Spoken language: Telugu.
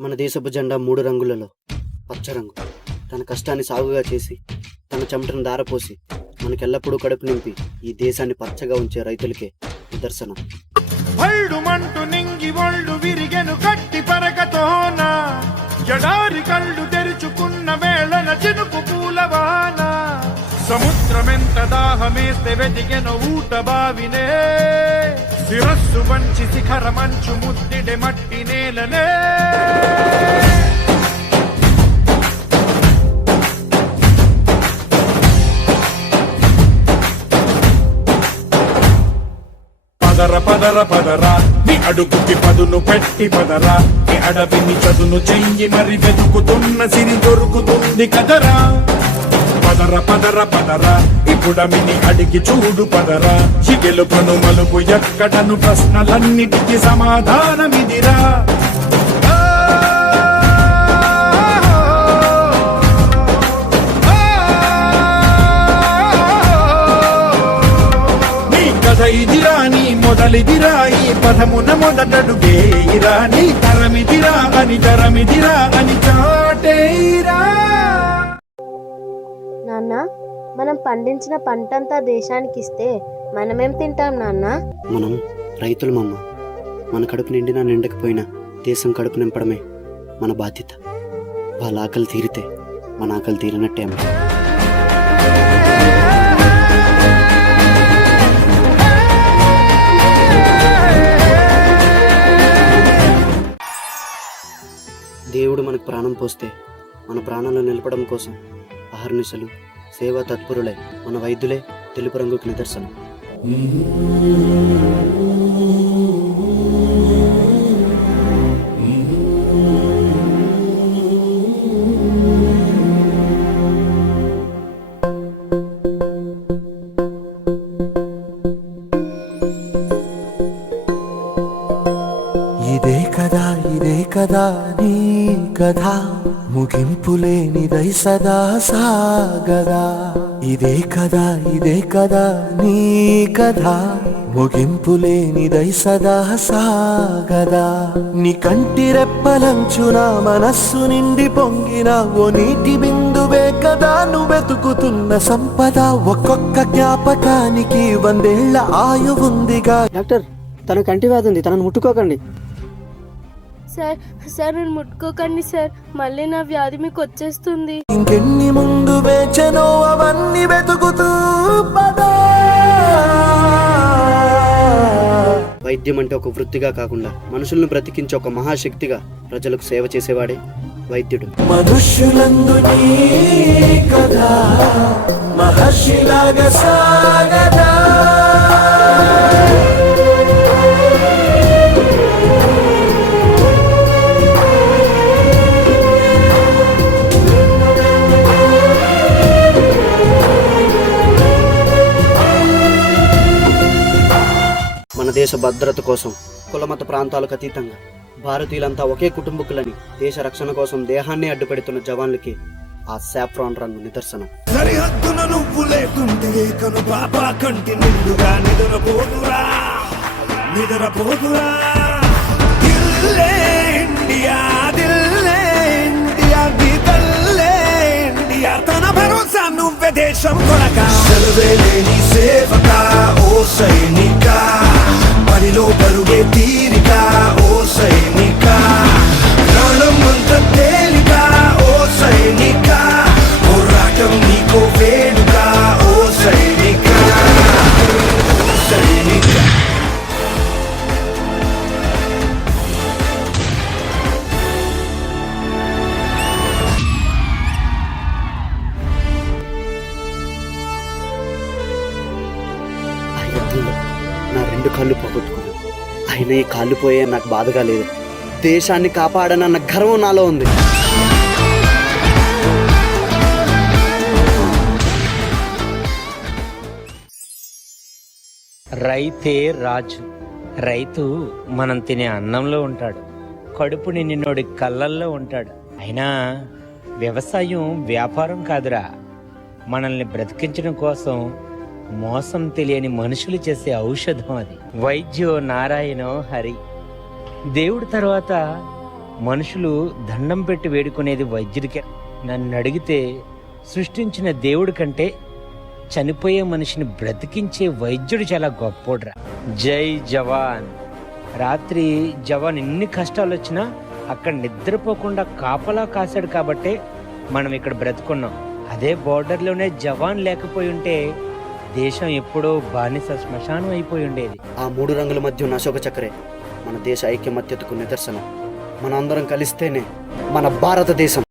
మన దేశపు జెండా మూడు రంగులలో. పచ్చ రంగు. తన కష్టాన్ని సాగుగా చేసి తన చెమటను దారపోసి మనకెల్లప్పుడూ కడుపు నింపి ఈ దేశాన్ని పచ్చగా ఉంచే రైతులకే నిదర్శనం. ఒళ్ళు మంటు నింగి ఒళ్ళు విరిగెను గట్టి పరగతోన జడారి కళ్ళు తెరుచుకున్న వేళన చినుకు పూలవాన. సముద్రమెంత దాహమేస్తే వెతికెను ఊట బావినే శిరస్సు వంచి శిఖర మంచు ముద్దిడె మట్టి నేలనే. పదర పదర పదరా నీ అడుగుకి పదును పెట్టి పదరా. నీ అడవిని చదును చెయ్యి మరి వెతుకుతున్న సిరి దొరుకుతుంది కదరా. పదర పదర పదరా. ఇప్పుడమిని అడిగి చూడు పదరా. ఈ గెలుపను మలుపు ఎక్కడను ప్రశ్నలన్నిటికీ సమాధానమిదిరా. కథ ఇదిరా నీ మొదలిదిరా ఈ పదమున మొదటడుగేయిరా. నీ తరమిదిరా అని తరమిదిరా అని చా మనం పండించిన పంటంతా దేశానికి ఇస్తే మనమేం తింటాం నాన్న? మనం రైతులమమ్మ మన కడుపు నిండినా నిండకపోయినా దేశం కడుపు నింపడమే మన బాధ్యత. వాళ్ళ ఆకలి తీరితే మన ఆకలి తీరినట్టే అమ్మ. దేవుడు మనకు ప్రాణం పోస్తే మన ప్రాణాలను నిలపడం కోసం అహర్నిశలు సేవా తత్పరులై మన వైద్యులే తెలుపు రంగుకు నిదర్శనం. ఇదే కదా ఇదే కదా నీ కథ. ముగింపు లేనిదై సదా సాగదా. ఇదే కదా ఇదే కదా నీ కథ. ముగింపు లేనిదై సదా సాగదా. నీ కంటి రెప్పలంచున మనస్సు నిండి పొంగిన ఓ నీటి బిందువే కదా నువ్వు వెతుకుతున్న సంపద. ఒక్కొక్క జ్ఞాపకానికి వందేళ్ళ ఆయువుందిగా. డాక్టర్ తన కంటి వ్యాధి ఉంది తనను ముట్టుకోకండి. సార్. సార్ నేను ముట్టుకోకండి సార్. మళ్ళీ నా వ్యాధి మీకు వచ్చేస్తుంది. ఇంకెన్ని ముందు వేచనో అవన్నీ వెతుకుతూ పదా. వైద్యం అంటే ఒక వృత్తిగా కాకుండా మనుషులను బ్రతికించే ఒక మహాశక్తిగా ప్రజలకు సేవ చేసేవాడే వైద్యుడు. మనుష్యులందు మహర్షిలాగా సాగదా. దేశ భద్రత కోసం కులమత ప్రాంతాలకు అతీతంగా. భారతీయులంతా ఒకే కుటుంబకులని దేశ రక్షణ కోసం దేహాన్ని అడ్డుపెడుతున్న జవాన్లకి ఆ సాఫ్రాన్ రంగు నిదర్శనం. సరిహద్దున నువ్వు లేకుంటే కను పాప కంటి నిండుగా నిద్రపోదురా నిద్రపోదురా. దిల్లే ఇండియా దిల్లే ఇండియా దిల్లే ఇండియా. తన భరోసా నువ్వే దేశం కొనక. సెలవే లేని సేవక ఓ సైనిక. రెండు కళ్ళు పోగొట్టుకున్నాను. అయినా ఈ కాళ్ళు పోయే నాకు బాధగా లేదు. దేశాన్ని కాపాడనన్న గర్వం నాలో ఉంది. రైతే రాజు. రైతు మనం తినే అన్నంలో ఉంటాడు. కడుపు నిండినోడి కళ్ళల్లో ఉంటాడు. అయినా వ్యవసాయం వ్యాపారం కాదురా. మనల్ని బ్రతికించడం కోసం మోసం తెలియని మనుషులు చేసే ఔషధం అది. వైద్యో నారాయణో హరి. దేవుడి తర్వాత మనుషులు దండం పెట్టి వేడుకునేది వైద్యుడికే. నన్ను అడిగితే సృష్టించిన దేవుడి కంటే చనిపోయే మనిషిని బ్రతికించే వైద్యుడు చాలా గొప్పోడ్రా. జై జవాన్. రాత్రి జవాన్ ఎన్ని కష్టాలు వచ్చినా అక్కడ నిద్రపోకుండా కాపలా కాశాడు కాబట్టే మనం ఇక్కడ బ్రతుకున్నాం. అదే బోర్డర్లోనే జవాన్ లేకపోయి ఉంటే దేశం ఎప్పుడో బానిస శ్మశానం అయిపోయి ఉండేది. ఆ మూడు రంగుల మధ్య ఉన్న అశోక చక్రే మన దేశ ఐక్యమత్యతకు నిదర్శనం. మన అందరం కలిస్తేనే మన భారతదేశం